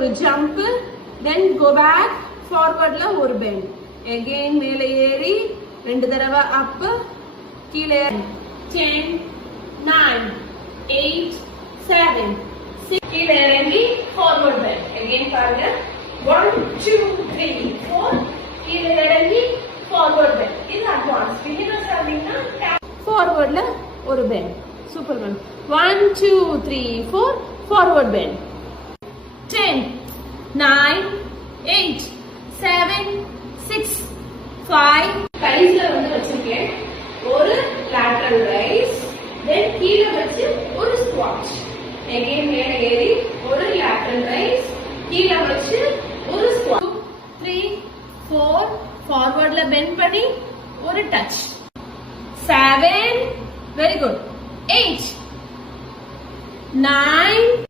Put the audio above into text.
ஒரு jump, then go back, forwardல ஒரு bend. Again மேலே ஏறி ரெண்டு தடவை up, கீழே 10, 9, 8, 7, 6, கீழே இறங்கி forward bend. Again பாருங்க 1, 2, 3, 4, கீழே இறங்கி forward bend. இது advanced. beginners அப்படின்னா forwardல ஒரு bend. Superman. 1, 2, 3, 4, forward bend. 10, 9, 8, 7, 6, 5. கைஸ்ல வந்து வச்சிருக்கேன். ஒரு lateral raise, then கீழ வச்சு ஒரு squat. Again மேலே ஏறி ஒரு lateral raise, கீழ வச்சு ஒரு squat. 2, 3, 4, forwardல bend பண்ணி ஒரு touch. 7, very good. 8, 9,